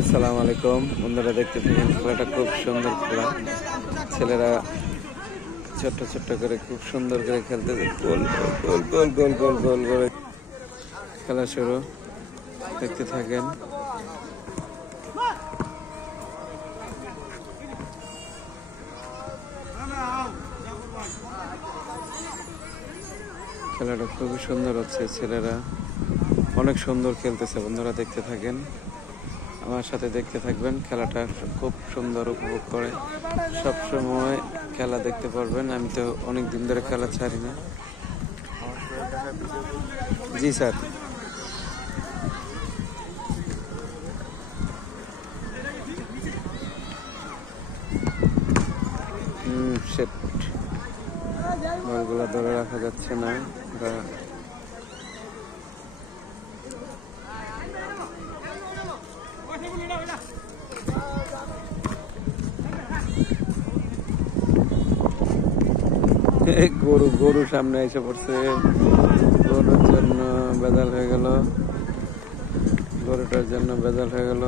আসসালামু আলাইকুম বন্ধুরা, দেখতে থাকেন। খেলাটা খুব সুন্দর খেলা। ছেলেরা ছোট্ট ছোট্ট করে খুব সুন্দর করে খেলতে গোল গোল গোল গোল গোল গোল করে খেলা শুরু। দেখতে থাকেন। খেলাটা খুবই সুন্দর হচ্ছে। ছেলেরা অনেক সুন্দর খেলতেছে। বন্ধুরা দেখতে থাকেন, আমার সাথে দেখতে থাকবেন। খেলাটা খুব সুন্দর উপভোগ করে সব সময় খেলা দেখতে পারবেন। আমি তো অনেক দিন ধরে খেলা ছাড়ি না। জি স্যার। সেট বলগুলো ধরে রাখা যাচ্ছে না। গরু গরু সামনে এসে পড়ছে। গরুর জন্য বেজাল হয়ে গেল। গরুটার জন্য বেজাল হয়ে গেল।